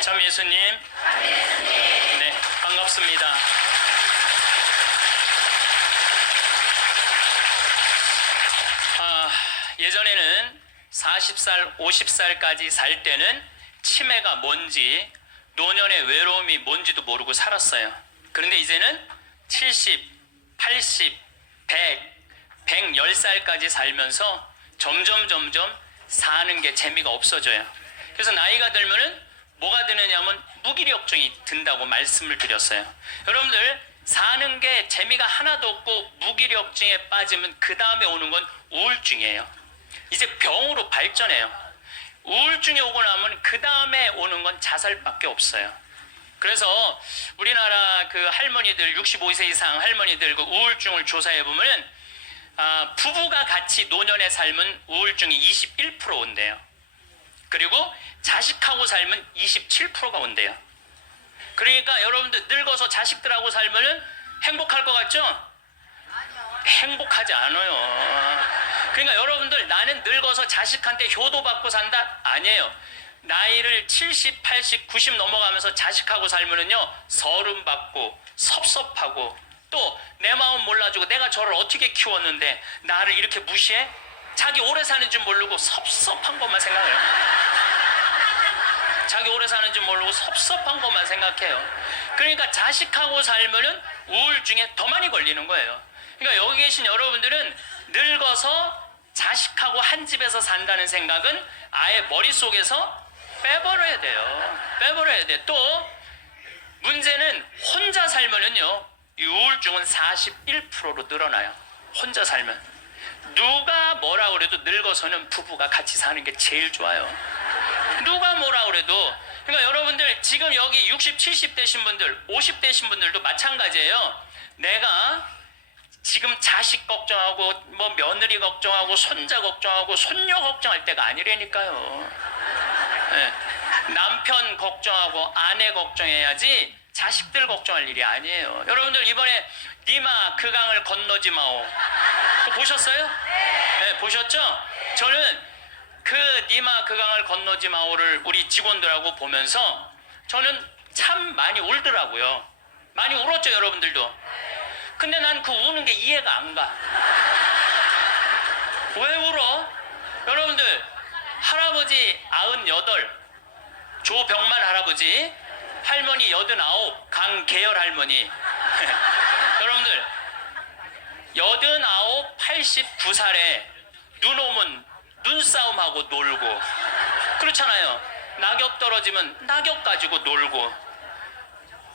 참 예수님. 네, 반갑습니다. 예전에는 40살, 50살까지 살 때는 치매가 뭔지, 노년의 외로움이 뭔지도 모르고 살았어요. 그런데 이제는 70, 80, 100, 110살까지 살면서 점점 사는 게 재미가 없어져요. 그래서 나이가 들면은 뭐가 드느냐면 무기력증이 든다고 말씀을 드렸어요. 여러분들, 사는 게 재미가 하나도 없고 무기력증에 빠지면 그 다음에 오는 건 우울증이에요. 이제 병으로 발전해요. 우울증이 오고 나면 그 다음에 오는 건 자살밖에 없어요. 그래서 우리나라 그 할머니들, 65세 이상 할머니들 그 우울증을 조사해 보면은 부부가 같이 노년에 살면 우울증이 21% 온대요. 그리고 자식하고 살면 27%가 온대요. 그러니까 여러분들 늙어서 자식들하고 살면은 행복할 것 같죠? 아니요. 행복하지 않아요. 그러니까 여러분들, 나는 늙어서 자식한테 효도받고 산다? 아니에요. 나이를 70, 80, 90 넘어가면서 자식하고 살면은요, 서름받고 섭섭하고 또 내 마음 몰라주고 내가 저를 어떻게 키웠는데 나를 이렇게 무시해? 자기 오래 사는 줄 모르고 섭섭한 것만 생각해요. 자기 오래 사는 줄 모르고 섭섭한 것만 생각해요. 그러니까 자식하고 살면은 우울증에 더 많이 걸리는 거예요. 그러니까 여기 계신 여러분들은 늙어서 자식하고 한 집에서 산다는 생각은 아예 머릿속에서 빼버려야 돼요. 빼버려야 돼. 또 문제는 혼자 살면은요, 이 우울증은 41%로 늘어나요. 혼자 살면. 누가 뭐라 그래도 늙어서는 부부가 같이 사는 게 제일 좋아요. 누가 뭐라 그래도. 그러니까 여러분들, 지금 여기 60, 70 되신 분들, 50 되신 분들도 마찬가지예요. 내가 지금 자식 걱정하고 뭐 며느리 걱정하고 손자 걱정하고 손녀 걱정할 때가 아니라니까요. 네. 남편 걱정하고 아내 걱정해야지 자식들 걱정할 일이 아니에요. 여러분들, 이번에 니마 그 강을 건너지 마오, 그거 보셨어요? 네, 보셨죠? 저는 그 니마 그 강을 건너지 마오를 우리 직원들하고 보면서 저는 참 많이 울더라고요. 많이 울었죠, 여러분들도. 근데 난 그 우는 게 이해가 안 가. 왜 울어? 여러분들, 할아버지 98, 조병만 할아버지, 할머니 89, 강계열 할머니. 여러분들, 89, 89살에 눈 오면 눈싸움하고 놀고, 그렇잖아요. 낙엽 떨어지면 낙엽 가지고 놀고,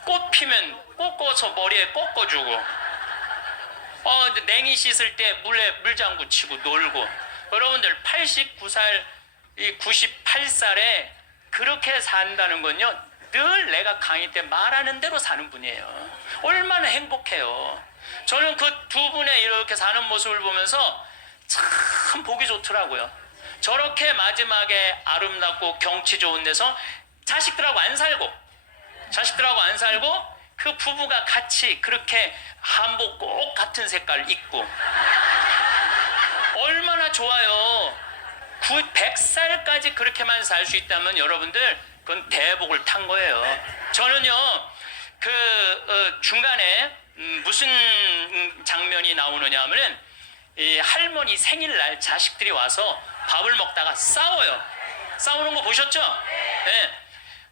꽃 피면 꽃 꽂아서 머리에 꺾어주고, 냉이 씻을 때 물에 물장구 치고 놀고. 여러분들, 89살, 98살에 그렇게 산다는 건요, 늘 내가 강의 때 말하는 대로 사는 분이에요. 얼마나 행복해요. 저는 그 두 분의 이렇게 사는 모습을 보면서 참 보기 좋더라고요. 저렇게 마지막에 아름답고 경치 좋은 데서 자식들하고 안 살고 그 부부가 같이 그렇게 한복 꼭 같은 색깔 입고 얼마나 좋아요. 100살까지 그렇게만 살 수 있다면 여러분들, 그건 대복을 탄 거예요. 저는요, 중간에 무슨 장면이 나오느냐 하면은, 이 할머니 생일날 자식들이 와서 밥을 먹다가 싸워요. 싸우는 거 보셨죠? 네.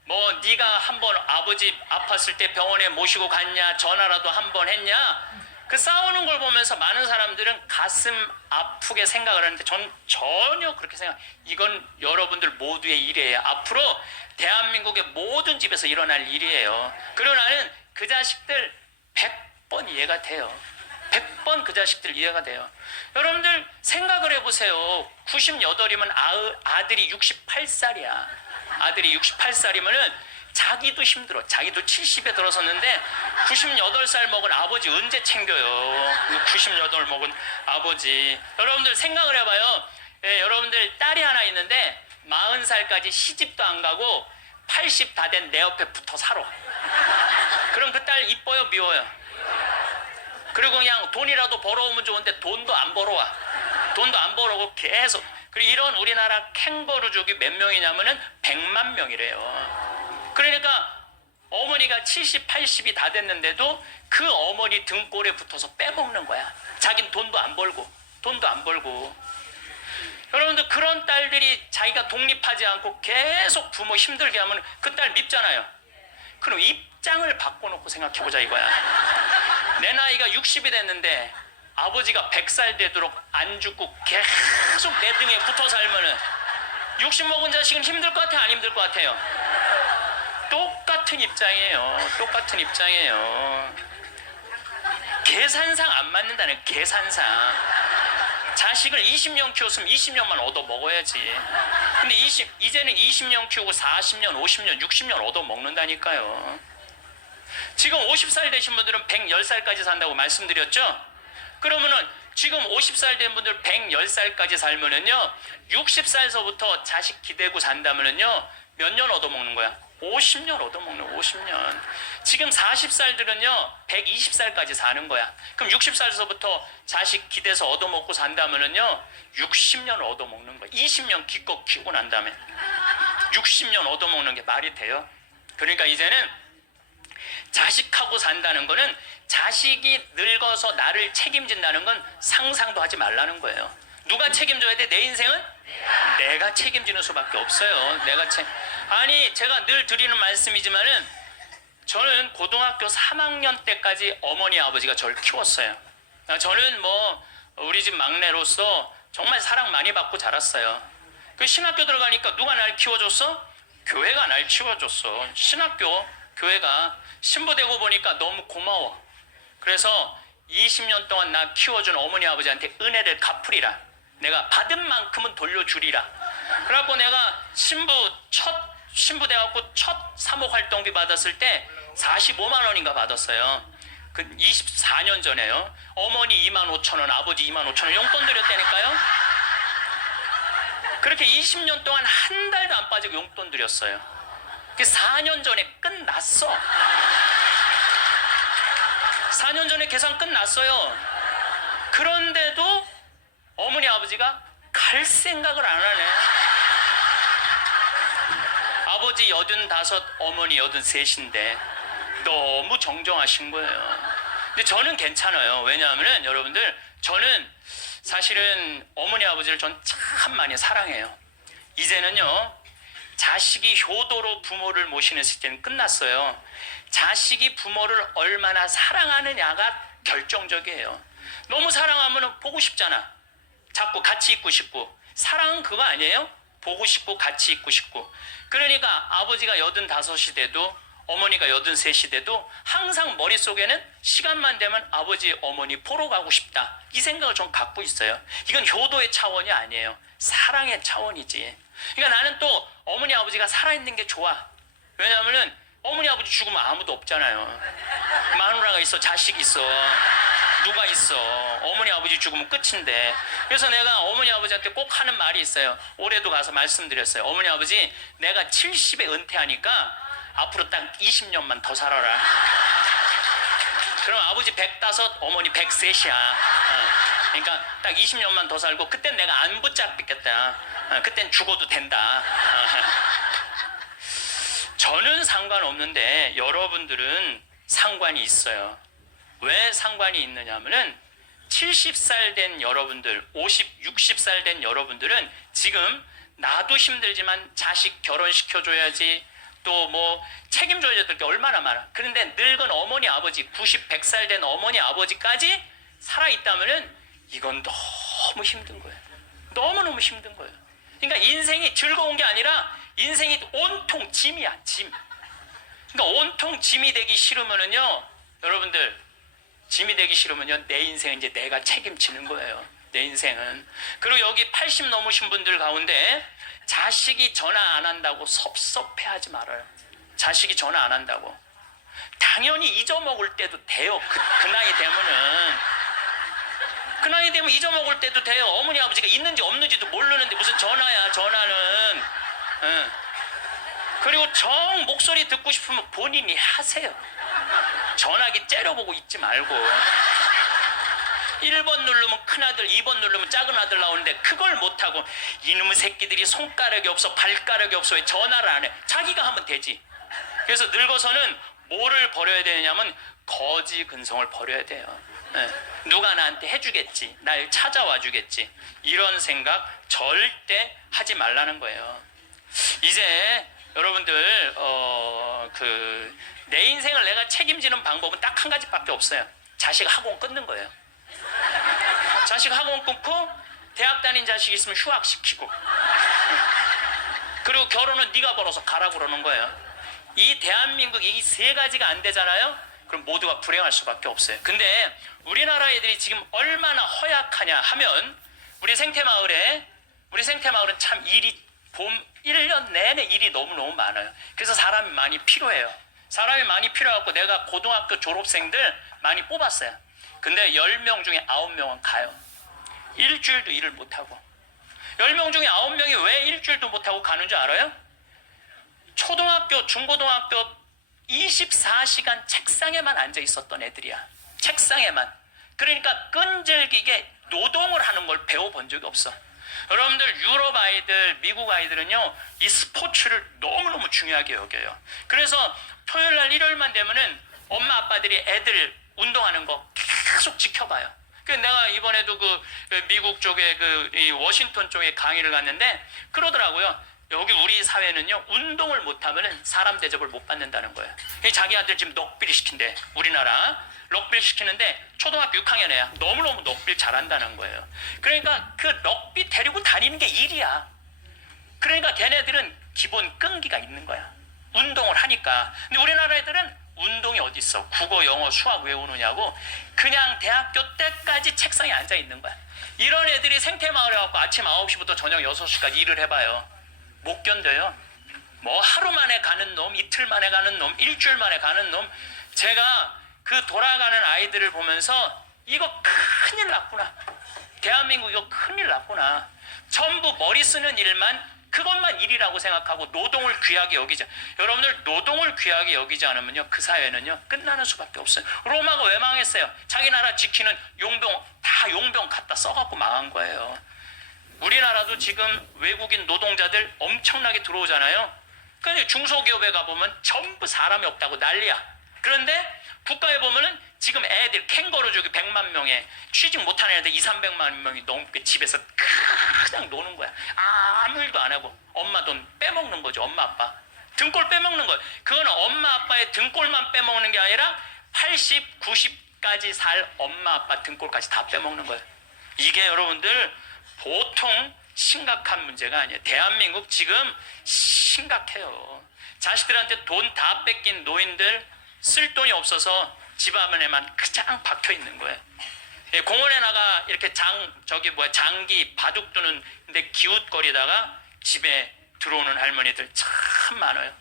뭐 네가 한번 아버지 아팠을 때 병원에 모시고 갔냐, 전화라도 한번 했냐. 그 싸우는 걸 보면서 많은 사람들은 가슴 아프게 생각을 하는데, 전 전혀 그렇게 이건 여러분들 모두의 일이에요. 앞으로 대한민국의 모든 집에서 일어날 일이에요. 그러나는 그 자식들 100번 이해가 돼요. 100번 그 자식들 이해가 돼요. 여러분들 생각을 해보세요. 98이면 아들이 68살이야. 아들이 68살이면은 자기도 힘들어. 자기도 70에 들어섰는데 98살 먹은 아버지 언제 챙겨요? 98 먹은 아버지. 여러분들 생각을 해봐요. 예, 여러분들 딸이 하나 있는데 40살까지 시집도 안 가고 80 다 된 내 옆에 붙어 살아. 그럼 그 딸 이뻐요, 미워요? 그리고 그냥 돈이라도 벌어오면 좋은데 돈도 안 벌어와. 돈도 안 벌어오고 계속. 그리고 이런 우리나라 캥거루족이 몇 명이냐면은 100만 명이래요. 그러니까 어머니가 70, 80이 다 됐는데도 그 어머니 등골에 붙어서 빼먹는 거야. 자긴 돈도 안 벌고. 여러분들, 그런 딸들이 자기가 독립하지 않고 계속 부모 힘들게 하면 그 딸 밉잖아요. 그럼 입장을 바꿔놓고 생각해보자 이거야. 내 나이가 60이 됐는데 아버지가 100살 되도록 안 죽고 계속 내 등에 붙어 살면은 60 먹은 자식은 힘들 것 같아요? 안 힘들 것 같아요? 똑같은 입장이에요. 계산상 안 맞는다는, 계산상. 자식을 20년 키웠으면 20년만 얻어 먹어야지. 근데 이제는 20년 키우고 40년, 50년, 60년 얻어 먹는다니까요. 지금 50살 되신 분들은 110살까지 산다고 말씀드렸죠? 그러면은 지금 50살 된 분들 110살까지 살면은요, 60살서부터 자식 기대고 산다면은요, 몇 년 얻어 먹는 거야? 50년 얻어먹는, 50년. 지금 40살들은요 120살까지 사는 거야. 그럼 60살서부터 자식 기대서 얻어먹고 산다면은요 60년 얻어먹는 거야. 20년 기껏 키우고 난 다음에 60년 얻어먹는 게 말이 돼요? 그러니까 이제는 자식하고 산다는 거는, 자식이 늙어서 나를 책임진다는 건 상상도 하지 말라는 거예요. 누가 책임져야 돼? 내 인생은? 내가 책임지는 수밖에 없어요. 아니, 제가 늘 드리는 말씀이지만은, 저는 고등학교 3학년 때까지 어머니 아버지가 저를 키웠어요. 저는 우리 집 막내로서 정말 사랑 많이 받고 자랐어요. 그 신학교 들어가니까 누가 날 키워줬어? 교회가 날 키워줬어. 신학교, 교회가. 신부되고 보니까 너무 고마워. 그래서 20년 동안 나 키워준 어머니 아버지한테 은혜를 갚으리라. 내가 받은 만큼은 돌려주리라. 그래갖고 내가 신부 돼갖고 첫 사목 활동비 받았을 때 45만 원인가 받았어요. 그 24년 전에요. 어머니 25,000원, 아버지 25,000원 용돈 드렸다니까요. 그렇게 20년 동안 한 달도 안 빠지고 용돈 드렸어요. 그 4년 전에 끝났어. 4년 전에 계산 끝났어요. 그런데도 어머니 아버지가 갈 생각을 안 하네. 아버지 85, 어머니 83인데 너무 정정하신 거예요. 근데 저는 괜찮아요. 왜냐하면 여러분들, 저는 사실은 어머니 아버지를 전 참 많이 사랑해요. 이제는요, 자식이 효도로 부모를 모시는 시대는 끝났어요. 자식이 부모를 얼마나 사랑하느냐가 결정적이에요. 너무 사랑하면 보고 싶잖아. 자꾸 같이 있고 싶고. 사랑은 그거 아니에요? 보고 싶고 같이 있고 싶고. 그러니까 아버지가 85이 돼도 어머니가 83이 돼도 항상 머릿속에는 시간만 되면 아버지 어머니 보러 가고 싶다, 이 생각을 좀 갖고 있어요. 이건 효도의 차원이 아니에요. 사랑의 차원이지. 그러니까 나는 또 어머니 아버지가 살아있는 게 좋아. 왜냐하면 어머니 아버지 죽으면 아무도 없잖아요. 마누라가 있어, 자식이 있어, 누가 있어. 어머니 아버지 죽으면 끝인데. 그래서 내가 어머니 아버지한테 꼭 하는 말이 있어요. 올해도 가서 말씀드렸어요. 어머니 아버지, 내가 70에 은퇴하니까 앞으로 딱 20년만 더 살아라. 그럼 아버지 105, 어머니 103이야. 그러니까 딱 20년만 더 살고, 그땐 내가 안 붙잡겠다. 그땐 죽어도 된다. 저는 상관없는데 여러분들은 상관이 있어요. 왜 상관이 있느냐 하면은, 70살 된 여러분들, 50, 60살 된 여러분들은 지금 나도 힘들지만 자식 결혼시켜줘야지, 또 책임져야 될 게 얼마나 많아. 그런데 늙은 어머니 아버지, 90, 100살 된 어머니 아버지까지 살아있다면은 이건 너무 힘든 거예요. 너무너무 힘든 거예요. 그러니까 인생이 즐거운 게 아니라 인생이 온통 짐이야, 짐. 그러니까 온통 짐이 되기 싫으면은요, 여러분들, 짐이 되기 싫으면요, 내 인생은 이제 내가 책임지는 거예요. 내 인생은. 그리고 여기 80 넘으신 분들 가운데 자식이 전화 안 한다고 섭섭해하지 말아요. 자식이 전화 안 한다고. 당연히 잊어먹을 때도 돼요. 그 나이 되면은. 그 나이 되면 잊어먹을 때도 돼요. 어머니 아버지가 있는지 없는지도 모르는데 무슨 전화야, 전화는. 그리고 정 목소리 듣고 싶으면 본인이 하세요. 전화기 째려보고 있지 말고. 1번 누르면 큰아들, 2번 누르면 작은아들 나오는데 그걸 못하고 이놈의 새끼들이 손가락이 없어, 발가락이 없어, 왜 전화를 안 해? 자기가 하면 되지. 그래서 늙어서는 뭐를 버려야 되냐면 거지 근성을 버려야 돼요. 예. 누가 나한테 해주겠지, 날 찾아와 주겠지, 이런 생각 절대 하지 말라는 거예요. 이제 여러분들 내 인생을 내가 책임지는 방법은 딱 한 가지밖에 없어요. 자식 학원 끊는 거예요. 자식 학원 끊고 대학 다닌 자식 있으면 휴학시키고, 그리고 결혼은 네가 벌어서 가라 그러는 거예요. 이 대한민국 이 세 가지가 안 되잖아요. 그럼 모두가 불행할 수밖에 없어요. 근데 우리나라 애들이 지금 얼마나 허약하냐 하면, 우리 생태마을은 참 봄 1년 내내 일이 너무너무 많아요. 그래서 사람이 많이 필요해요. 사람이 많이 필요해갖고 내가 고등학교 졸업생들 많이 뽑았어요. 근데 10명 중에 9명은 가요. 일주일도 일을 못하고. 10명 중에 9명이 왜 일주일도 못하고 가는 줄 알아요? 초등학교, 중고등학교 24시간 책상에만 앉아 있었던 애들이야. 책상에만. 그러니까 끈질기게 노동을 하는 걸 배워본 적이 없어. 여러분들 유럽 아이들, 미국 아이들은요, 이 스포츠를 너무너무 중요하게 여겨요. 그래서 토요일날 일요일만 되면은 엄마 아빠들이 애들 운동하는 거 계속 지켜봐요. 내가 이번에도 미국 쪽에 이 워싱턴 쪽에 강의를 갔는데 그러더라고요. 여기 우리 사회는요, 운동을 못하면은 사람 대접을 못 받는다는 거예요. 자기 아들 지금 넉비리 시킨대. 우리나라 넉비리 시키는데 초등학교 6학년 애야. 너무너무 넉비리 잘한다는 거예요. 그러니까 그 넉비 데리고 다니는 게 일이야. 그러니까 걔네들은 기본 끈기가 있는 거야. 운동을 하니까. 근데 우리나라 애들은 운동이 어디 있어? 국어, 영어, 수학 외우느냐고 그냥 대학교 때까지 책상에 앉아 있는 거야. 이런 애들이 생태마을에 와서 아침 9시부터 저녁 6시까지 일을 해봐요. 못 견뎌요. 뭐 하루 만에 가는 놈, 이틀 만에 가는 놈, 일주일 만에 가는 놈. 제가 그 돌아가는 아이들을 보면서 이거 큰일 났구나. 대한민국 이거 큰일 났구나. 전부 머리 쓰는 일만, 그것만 일이라고 생각하고 노동을 귀하게 여기지. 여러분들 노동을 귀하게 여기지 않으면요, 그 사회는요 끝나는 수밖에 없어요. 로마가 왜 망했어요? 자기 나라 지키는 용병 갖다 써갖고 망한 거예요. 우리나라도 지금 외국인 노동자들 엄청나게 들어오잖아요. 근데 중소기업에 가보면 전부 사람이 없다고 난리야. 그런데 국가에 보면은 지금 애들 캥거루족이 100만 명에 취직 못하는 애들 200~300만 명이 넘게 집에서 그냥 노는 거야. 아무 일도 안 하고 엄마 돈 빼먹는 거죠. 엄마 아빠 등골 빼먹는 거예요. 그건 엄마 아빠의 등골만 빼먹는 게 아니라 80, 90까지 살 엄마 아빠 등골까지 다 빼먹는 거예요. 이게 여러분들 보통 심각한 문제가 아니에요. 대한민국 지금 심각해요. 자식들한테 돈 다 뺏긴 노인들, 쓸 돈이 없어서 집 안에만 그냥 박혀 있는 거예요. 공원에 나가 이렇게 장기 바둑 두는데 기웃거리다가 집에 들어오는 할머니들 참 많아요.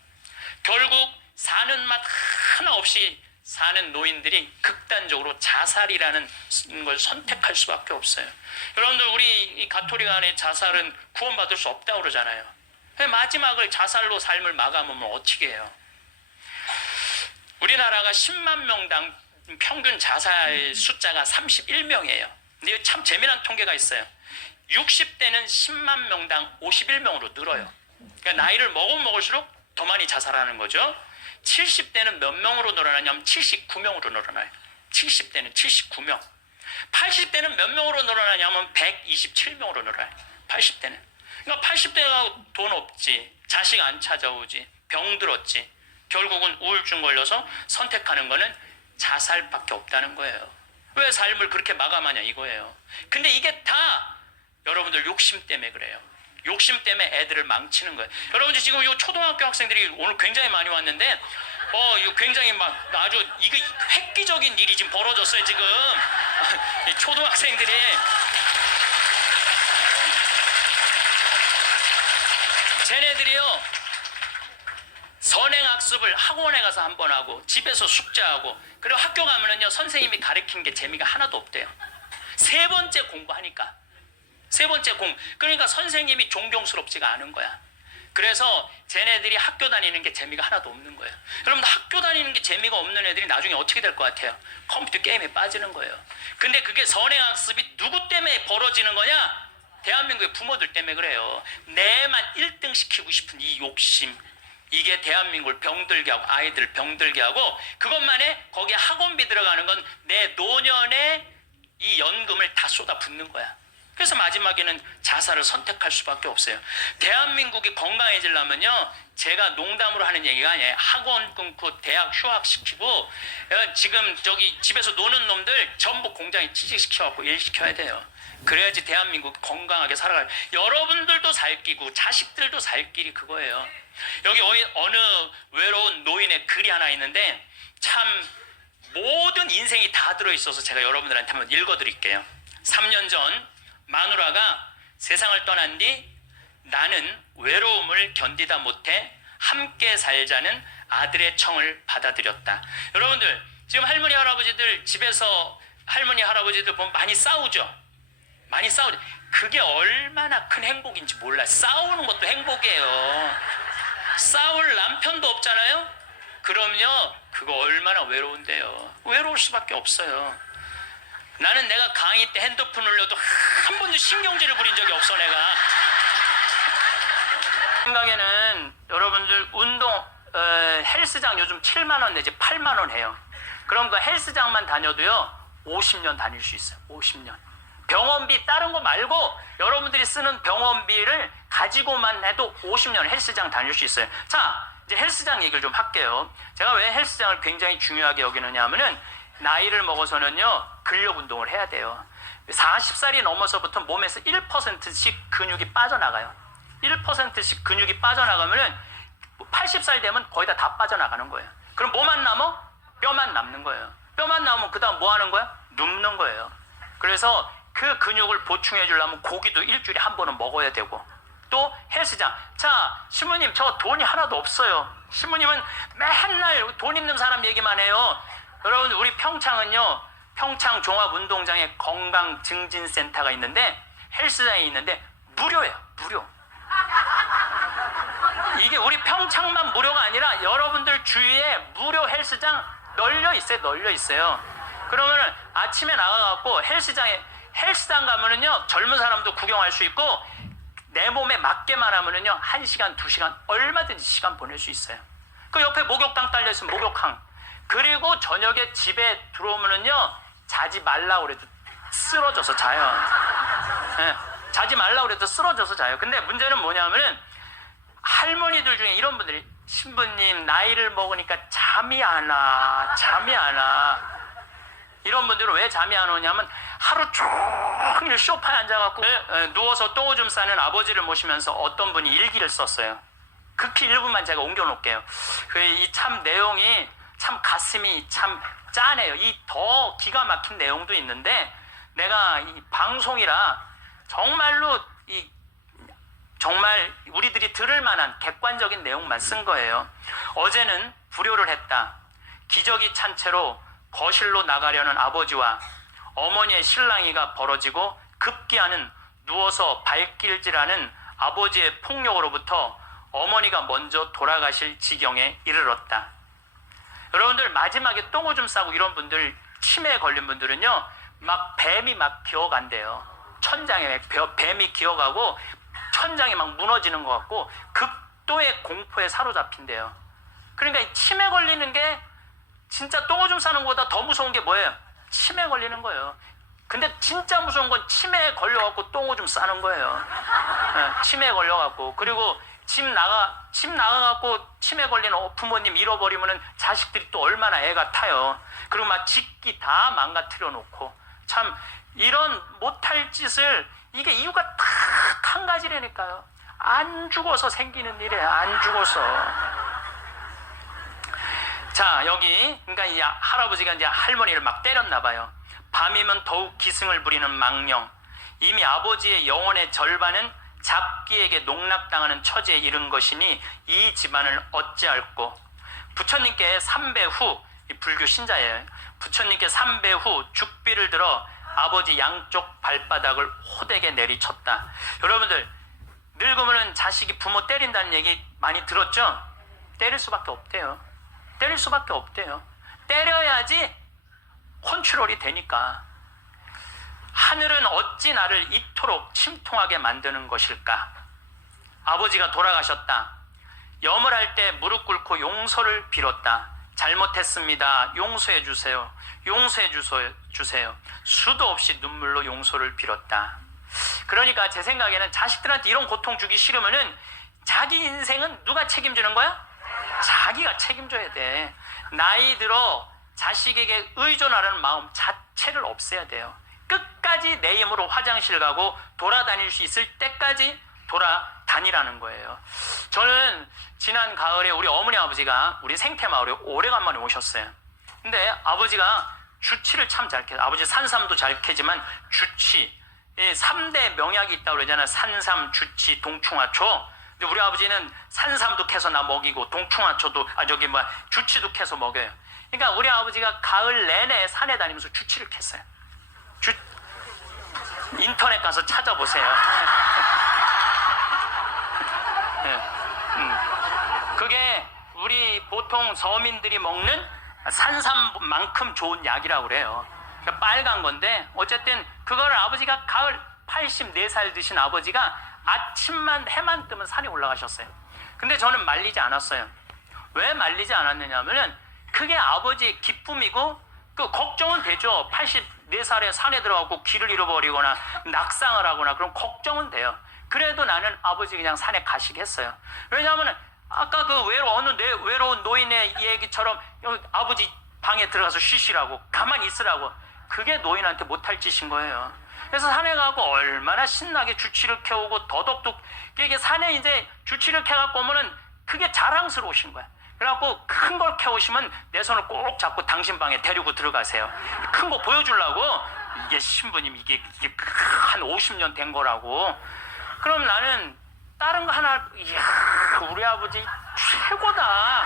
결국 사는 맛 하나 없이 사는 노인들이 극단적으로 자살이라는 걸 선택할 수밖에 없어요. 여러분들 우리 이 가톨릭 안에 자살은 구원받을 수 없다고 그러잖아요. 마지막을 자살로 삶을 마감하면 어떻게 해요? 우리나라가 10만 명당 평균 자살 숫자가 31명이에요. 근데 참 재미난 통계가 있어요. 60대는 10만 명당 51명으로 늘어요. 그러니까 나이를 먹을수록 더 많이 자살하는 거죠. 70대는 몇 명으로 늘어나냐면 79명으로 늘어나요. 70대는 79명. 80대는 몇 명으로 늘어나냐면 127명으로 늘어나요. 80대는. 그러니까 80대가 돈 없지, 자식 안 찾아오지, 병들었지, 결국은 우울증 걸려서 선택하는 거는 자살밖에 없다는 거예요. 왜 삶을 그렇게 마감하냐 이거예요. 근데 이게 다 여러분들 욕심 때문에 그래요. 욕심 때문에 애들을 망치는 거예요. 여러분들 지금 이 초등학교 학생들이 오늘 굉장히 많이 왔는데 이거 굉장히 아주 이거 획기적인 일이 지금 벌어졌어요. 지금 이 초등학생들이 쟤네들이요 선행학습을 학원에 가서 한 번 하고 집에서 숙제하고, 그리고 학교 가면은요 선생님이 가르친 게 재미가 하나도 없대요. 세 번째 공부하니까. 세 번째 그러니까 선생님이 존경스럽지가 않은 거야. 그래서 쟤네들이 학교 다니는 게 재미가 하나도 없는 거예요. 여러분 학교 다니는 게 재미가 없는 애들이 나중에 어떻게 될 것 같아요? 컴퓨터 게임에 빠지는 거예요. 근데 그게 선행학습이 누구 때문에 벌어지는 거냐? 대한민국의 부모들 때문에 그래요. 내만 1등 시키고 싶은 이 욕심, 이게 대한민국을 병들게 하고 아이들 병들게 하고 그것만에 거기에 학원비 들어가는 건 내 노년의 이 연금을 다 쏟아붓는 거야. 그래서 마지막에는 자살을 선택할 수밖에 없어요. 대한민국이 건강해지려면요, 제가 농담으로 하는 얘기가 아니에요. 학원 끊고 대학 휴학시키고 지금 저기 집에서 노는 놈들 전부 공장에 취직시켜갖고 일시켜야 돼요. 그래야지 대한민국 건강하게 살아갈. 여러분들도 살 끼고 자식들도 살 길이 그거예요. 여기 어느 외로운 노인의 글이 하나 있는데 참 모든 인생이 다 들어있어서 제가 여러분들한테 한번 읽어드릴게요. 3년 전 마누라가 세상을 떠난 뒤 나는 외로움을 견디다 못해 함께 살자는 아들의 청을 받아들였다. 여러분들 지금 할머니 할아버지들 집에서 할머니 할아버지들 보면 많이 싸우죠. 많이 싸우죠. 그게 얼마나 큰 행복인지 몰라. 싸우는 것도 행복이에요. 싸울 남편도 없잖아요. 그럼요, 그거 얼마나 외로운데요. 외로울 수밖에 없어요. 나는 내가 강의 때 핸드폰 올려도 한 번도 신경질을 부린 적이 없어. 내가 생각에는 여러분들 운동 헬스장 요즘 7만 원 내지 8만 원 해요. 그럼 그 헬스장만 다녀도요 50년 다닐 수 있어요. 50년. 병원비 다른 거 말고 여러분들이 쓰는 병원비를 가지고만 해도 50년 헬스장 다닐 수 있어요. 자, 이제 헬스장 얘기를 좀 할게요. 제가 왜 헬스장을 굉장히 중요하게 여기느냐 하면은 나이를 먹어서는요 근력 운동을 해야 돼요. 40살이 넘어서부터 몸에서 1%씩 근육이 빠져나가요. 1%씩 근육이 빠져나가면은 80살 되면 거의 다 빠져나가는 거예요. 그럼 뭐만 남어? 뼈만 남는 거예요. 뼈만 남으면 그 다음 뭐 하는 거야? 눕는 거예요. 그래서 그 근육을 보충해 주려면 고기도 일주일에 한 번은 먹어야 되고, 또 헬스장. 자, 신부님 저 돈이 하나도 없어요. 신부님은 맨날 돈 있는 사람 얘기만 해요. 여러분 우리 평창은요, 평창 종합운동장에 건강증진센터가 있는데 헬스장이 있는데 무료예요. 무료. 이게 우리 평창만 무료가 아니라 여러분들 주위에 무료 헬스장 널려 있어요. 널려 있어요. 그러면은 아침에 나가갖고 헬스장 가면은요 젊은 사람도 구경할 수 있고 내 몸에 맞게만 하면은요 1시간 2시간 얼마든지 시간 보낼 수 있어요. 그 옆에 목욕탕 딸려 있으면 목욕탕. 그리고 저녁에 집에 들어오면은요 자지 말라고 그래도 쓰러져서 자요. 네, 자지 말라고 그래도 쓰러져서 자요. 근데 문제는 뭐냐면은 할머니들 중에 이런 분들이, 신부님 나이를 먹으니까 잠이 안 와. 이런 분들은 왜 잠이 안 오냐면 하루 종일 소파에 앉아갖고 누워서 똥오줌 싸는 아버지를 모시면서 어떤 분이 일기를 썼어요. 극히 일부만 제가 옮겨놓을게요. 이 참 내용이 참 가슴이 참 짠해요. 이 더 기가 막힌 내용도 있는데 내가 이 방송이라 정말로 정말 우리들이 들을 만한 객관적인 내용만 쓴 거예요. 어제는 불효를 했다. 기저귀 찬 채로 거실로 나가려는 아버지와 어머니의 실랑이가 벌어지고 급기야는 누워서 발길질하는 아버지의 폭력으로부터 어머니가 먼저 돌아가실 지경에 이르렀다. 여러분들 마지막에 똥오줌 싸고 이런 분들, 치매에 걸린 분들은요 막 뱀이 막 기어간대요. 천장에 뱀이 기어가고 천장이 막 무너지는 것 같고 극도의 공포에 사로잡힌대요. 그러니까 이 치매 걸리는 게 진짜 똥오줌 싸는 것보다 더 무서운 게 뭐예요? 치매 걸리는 거예요. 근데 진짜 무서운 건 치매에 걸려갖고 똥오줌 싸는 거예요. 치매에 걸려갖고. 그리고 집 나가갖고 치매 걸리는 부모님 잃어버리면은 자식들이 또 얼마나 애가 타요. 그리고 막 짓기 다 망가뜨려 놓고. 참 이런 못할 짓을, 이게 이유가 딱 한 가지라니까요. 안 죽어서 생기는 일이에요. 안 죽어서. 자, 여기 그러니까 이 할아버지가 이제 할머니를 막 때렸나 봐요. 밤이면 더욱 기승을 부리는 망령. 이미 아버지의 영혼의 절반은 잡기에게 농락당하는 처지에 이른 것이니 이 집안을 어찌할꼬. 부처님께 3배 후, 불교 신자예요. 부처님께 3배 후 죽비를 들어 아버지 양쪽 발바닥을 호되게 내리쳤다. 여러분들 늙으면 자식이 부모 때린다는 얘기 많이 들었죠? 때릴 수밖에 없대요. 때릴 수밖에 없대요. 때려야지 컨트롤이 되니까. 하늘은 어찌 나를 이토록 침통하게 만드는 것일까? 아버지가 돌아가셨다. 염을 할 때 무릎 꿇고 용서를 빌었다. 잘못했습니다. 용서해 주세요. 용서해 주세요. 수도 없이 눈물로 용서를 빌었다. 그러니까 제 생각에는 자식들한테 이런 고통 주기 싫으면은 자기 인생은 누가 책임지는 거야? 자기가 책임져야 돼. 나이 들어 자식에게 의존하는 마음 자체를 없애야 돼요. 끝까지 내 힘으로 화장실 가고 돌아다닐 수 있을 때까지 돌아다니라는 거예요. 저는 지난 가을에 우리 어머니 아버지가 우리 생태마을에 오래간만에 오셨어요. 근데 아버지가 주치를 참 잘 캐요. 아버지 산삼도 잘 캐지만 주치, 3대 명약이 있다고 그러잖아요. 산삼, 주치, 동충하초. 근데 우리 아버지는 산삼도 캐서 나 먹이고 동충하초도 주치도 캐서 먹여요. 그러니까 우리 아버지가 가을 내내 산에 다니면서 주치를 캤어요. 인터넷 가서 찾아보세요. 그게 우리 보통 서민들이 먹는 산삼만큼 좋은 약이라고 그래요. 그러니까 빨간 건데 어쨌든 그거를 아버지가 가을 84살 드신 아버지가 아침만 해만 뜨면 산에 올라가셨어요. 근데 저는 말리지 않았어요. 왜 말리지 않았느냐면은 그게 아버지의 기쁨이고 그 걱정은 되죠. 84살에 산에 들어가고 길을 잃어버리거나 낙상을 하거나 그럼 걱정은 돼요. 그래도 나는 아버지 그냥 산에 가시겠어요. 왜냐하면 아까 그 외로운 노인의 얘기처럼 아버지 방에 들어가서 쉬시라고 가만히 있으라고 그게 노인한테 못할 짓인 거예요. 그래서 산에 가고 얼마나 신나게 주치를 캐오고 더덕도 이게 산에 이제 주치를 캐갖고 오면은 그게 자랑스러우신 거야. 그래갖고 큰 걸 캐오시면 내 손을 꼭 잡고 당신 방에 데리고 들어가세요. 큰 거 보여주려고 이게 신부님 이게 한 50년 된 거라고. 그럼 나는 다른 거 하나 이야 우리 아버지 최고다.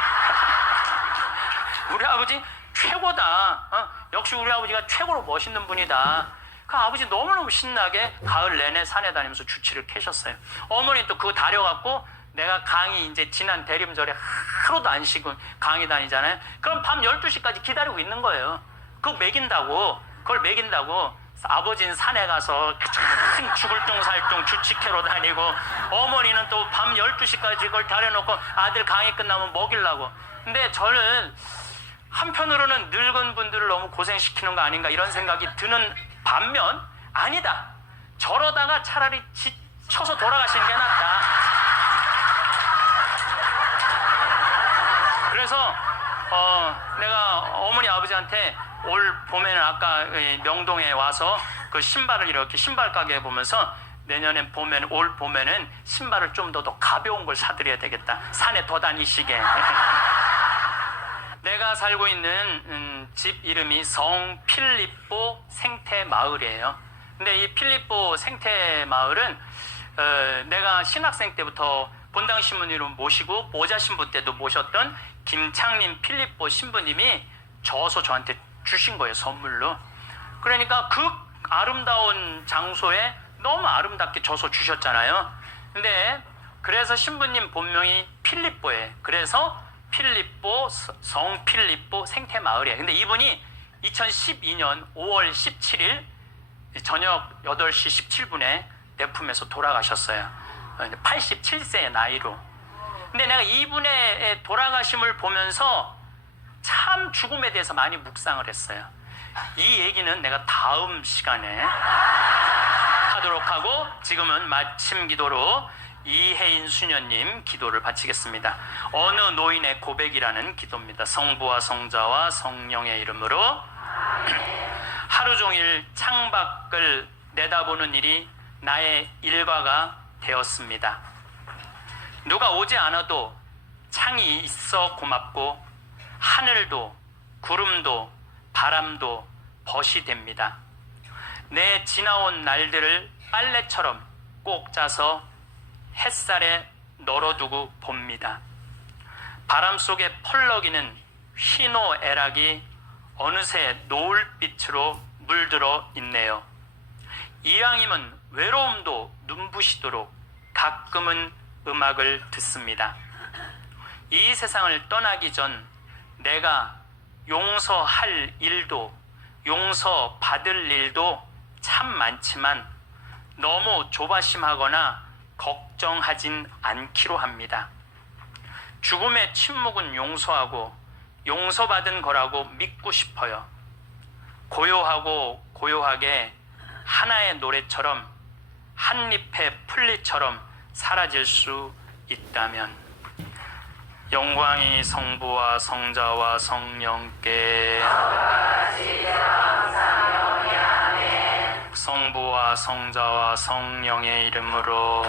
우리 아버지 최고다. 역시 우리 아버지가 최고로 멋있는 분이다. 그 아버지 너무너무 신나게 가을 내내 산에 다니면서 주치를 캐셨어요. 어머니 또 그거 다려갖고 내가 강의 이제 지난 대림절에 하루도 안 쉬고 강의 다니잖아요. 그럼 밤 12시까지 기다리고 있는 거예요. 그걸 먹인다고. 아버지는 산에 가서 죽을둥살둥 주치캐로 다니고 어머니는 또 밤 12시까지 그걸 다려놓고 아들 강의 끝나면 먹이려고. 근데 저는 한편으로는 늙은 분들을 너무 고생시키는 거 아닌가 이런 생각이 드는 반면 아니다. 저러다가 차라리 지쳐서 돌아가시는 게 낫다. 그래서 내가 어머니 아버지한테 올 봄에는 아까 명동에 와서 그 신발을 이렇게 신발 가게에 보면서 내년에 올 봄에는 신발을 좀 더 가벼운 걸 사드려야 되겠다. 산에 더 다니시게. 내가 살고 있는 집 이름이 성 필립보 생태마을이에요. 근데 이 필립보 생태마을은 내가 신학생 때부터 본당 신부님을 모시고 모자 신부 때도 모셨던 김창림 필립보 신부님이 저서 저한테 주신 거예요, 선물로. 그러니까 그 아름다운 장소에 너무 아름답게 저서 주셨잖아요. 근데 그래서 신부님 본명이 필립보예요. 그래서 필립보, 성 필립보 생태마을이에요. 근데 이분이 2012년 5월 17일 저녁 8시 17분에 내 품에서 돌아가셨어요. 87세의 나이로. 근데 내가 이분의 돌아가심을 보면서 참 죽음에 대해서 많이 묵상을 했어요. 이 얘기는 내가 다음 시간에 하도록 하고 지금은 마침 기도로 이혜인 수녀님 기도를 바치겠습니다. 어느 노인의 고백이라는 기도입니다. 성부와 성자와 성령의 이름으로. 하루 종일 창밖을 내다보는 일이 나의 일과가 되었습니다. 누가 오지 않아도 창이 있어 고맙고 하늘도 구름도 바람도 벗이 됩니다. 내 지나온 날들을 빨래처럼 꼭 짜서 햇살에 널어두고 봅니다. 바람 속에 펄럭이는 휘노애락이 어느새 노을빛으로 물들어 있네요. 이왕이면 외로움도 눈부시도록 가끔은 음악을 듣습니다. 이 세상을 떠나기 전 내가 용서할 일도 용서받을 일도 참 많지만 너무 조바심하거나 걱정하진 않기로 합니다. 죽음의 침묵은 용서하고 용서받은 거라고 믿고 싶어요. 고요하고 고요하게 하나의 노래처럼 한 잎의 풀잎처럼 사라질 수 있다면 영광이 성부와 성자와 성령께 성부와 성자와 성령의 이름으로